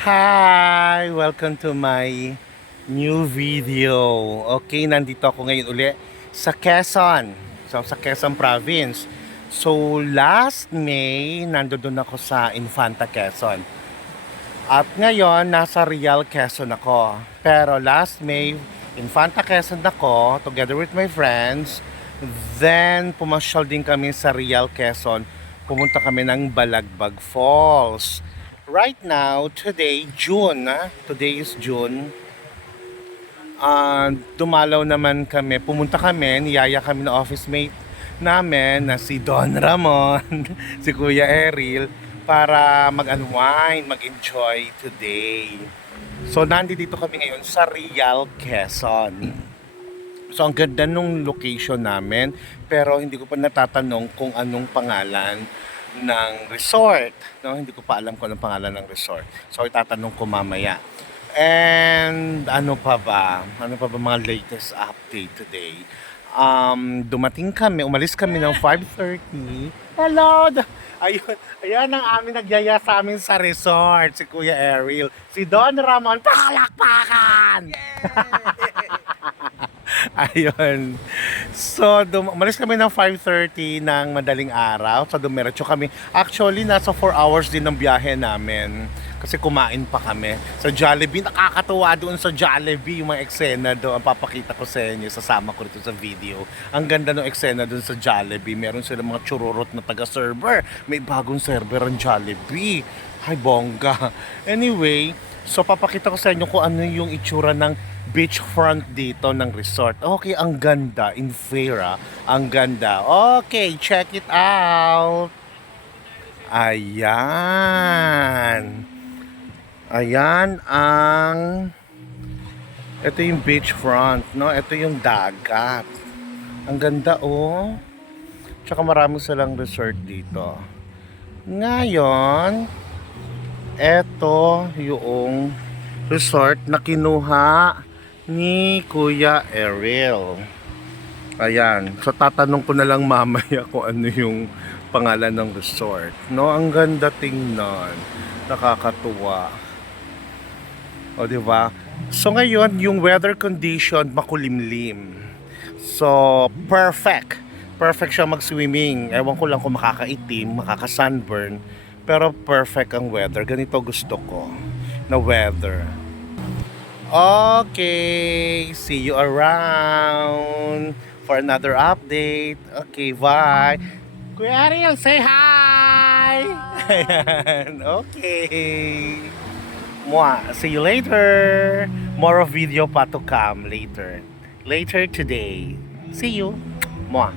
Hi! Welcome to my new video. Okay, nandito ako ngayon uli sa Quezon. So, sa Quezon Province. So, last May, nandoon ako sa Infanta, Quezon. At ngayon, nasa Real, Quezon ako. Pero last May, Infanta, Quezon ako, together with my friends. Then, pumasyal din kami sa Real, Quezon. Pumunta kami ng Balagbag Falls. Right now, today, June, today is June. Dumalaw naman kami, pumunta kami, niyaya kami na office mate namin na si Don Ramon, si Kuya Eril, para mag-unwind, mag-enjoy today. So, nandito kami ngayon sa Real, Quezon. So, ang ganda nung location namin, pero hindi ko pa natatanong kung anong pangalan ng resort. No, hindi ko pa alam kung anong pangalan ng resort. So, itatanong ko mamaya. And ano pa ba? Ano pa ba mga latest update today? Dumating kami, umalis kami ng 5:30. Hello! Ayun, ayan ang aming nagyaya sa amin sa resort, si Kuya Ariel. Si Don Ramon, palakpakan! Ayun. So, umalis kami ng 5:30 ng madaling araw. So, dumiretso kami. Actually, nasa 4 hours din ng biyahe namin. Kasi kumain pa kami sa Jollibee. Nakakatuwa doon sa Jollibee, yung mga eksena doon. Ang papakita ko sa inyo, sasama ko rito sa video. Ang ganda ng eksena doon sa Jollibee. Meron silang mga chururot na taga-server. May bagong server ang Jollibee. Ay, bongga. Anyway, so papakita ko sa inyo kung ano yung itsura ng beachfront dito ng resort. Okay, ang ganda. In Fera, ang ganda. Okay, check it out. Ayan. Ayan ang... Ito yung beachfront, no? Ito yung dagat. Ang ganda, oh. Tsaka marami silang resort dito. Ngayon, ito yung resort na kinuha ni Kuya Ariel. Ayan. So, tatanong ko na lang mamaya kung ano yung pangalan ng resort. No, ang ganda tingnan. Nakakatuwa. O, diba? So, ngayon, yung weather condition, makulimlim. So, perfect. Perfect siya mag-swimming. Ewan ko lang kung makakaitim, makaka-sunburn. Pero perfect ang weather. Ganito gusto ko na weather. Okay, see you around for another update. Okay, bye. Kuya Ariel, say hi! Ayan, okay. Mwah, see you later. More of video pa to come later. Later today. See you. Mwah.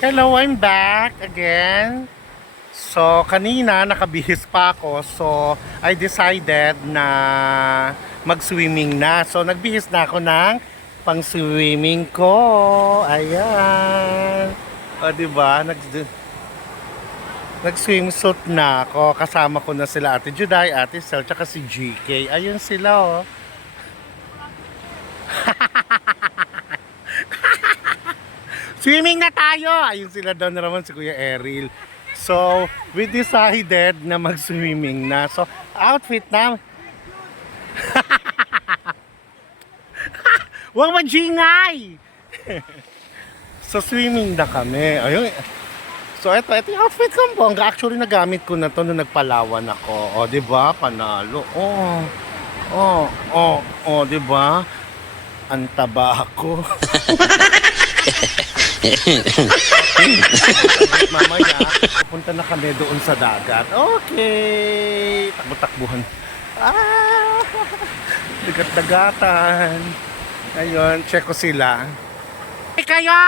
Hello, I'm back again. So, kanina nakabihis pa ako. So, I decided na mag-swimming na. So, nagbihis na ako ng pang-swimming ko. Ayan. O, diba? Nag-swimsuit na ako. Kasama ko na sila Ate Juday, Ate Sel, tsaka si GK. Ayun sila, oh. Swimming na tayo! Ayun sila daw na naman si Kuya Eril. So, we decided na mag-swimming na. So, outfit na. Huwag magingay! So, swimming na kami. Ayun. So, ito yung outfit ko, bongga. Actually, nagamit ko na to nung nagpalawan ako. O, diba? Panalo. O, diba? Ang taba ako. Mamaya, pupunta na kami doon sa dagat. Okay. Takbo-takbuhan. Dagat-dagatan. Ayun, check ko sila. Hey, kayo!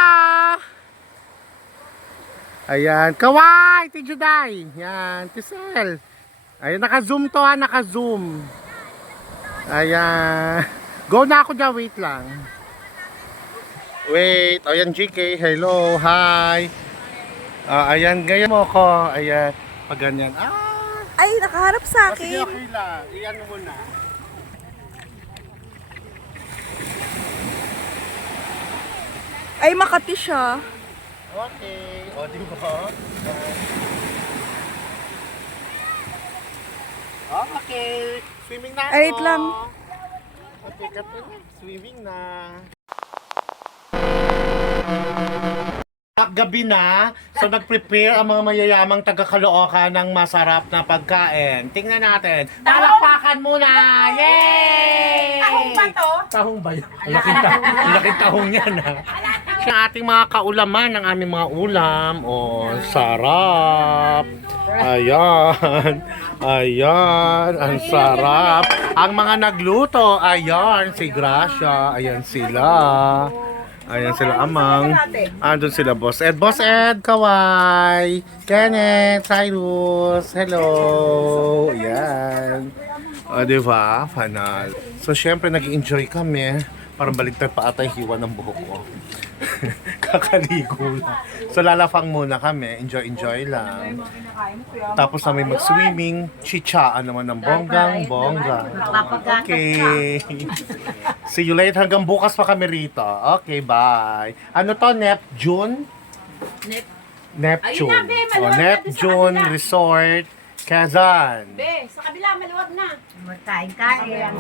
Ayan, kaway! Tijuday! Yan, Tisel. Ayan, naka-zoom to ha, naka-zoom. Ayan. Go na ako dyan, wait lang. Wait, ayan GK, hello, hi. Ayan, gaya mo ko. Ayan, pag ganyan. Ay, nakaharap sa Sige, akin. okay lang. Iyan mo na. Ay, Makati siya. Okay. O, di ba? Okay. Swimming na ako. Wait lang. Okay, cut mo na. Swimming na. Gabi na, so nag-prepare ang mga mayayamang taga-Caloocan ng masarap na pagkain. Tingnan natin. Palakpakan muna! Yay! Tahong ba to? Tahong ba yun? Laking tahong yan ha. Sa ating mga kaulaman, ng aming mga ulam. Oh, sarap. Ayan. Ayan, ang sarap. Ang mga nagluto, ayan, si Gracia. Ayan sila. Ayan sila amang. Andun sila Boss Ed. Boss Ed, Kawai. Kenneth, Cyrus. Hello. Ayan. O, diba? Panal. So, syempre, nag-enjoy kami. Parang baligtad pa ata yung hiwa ng buhok ko. Kakaligo lang. So, lalafang muna kami. Enjoy lang. Tapos namin mag-swimming. Chichaan naman ng bonggang-bongga. Okay. See you later. Hanggang bukas pa kami rito. Okay, bye. Ano to? Neptune? Neptune. Ayun na, be, maluwag O, na Neptune doon sa kabila. Resort, Quezon. Be, sa kabila, maluwag na. Magkain-kain.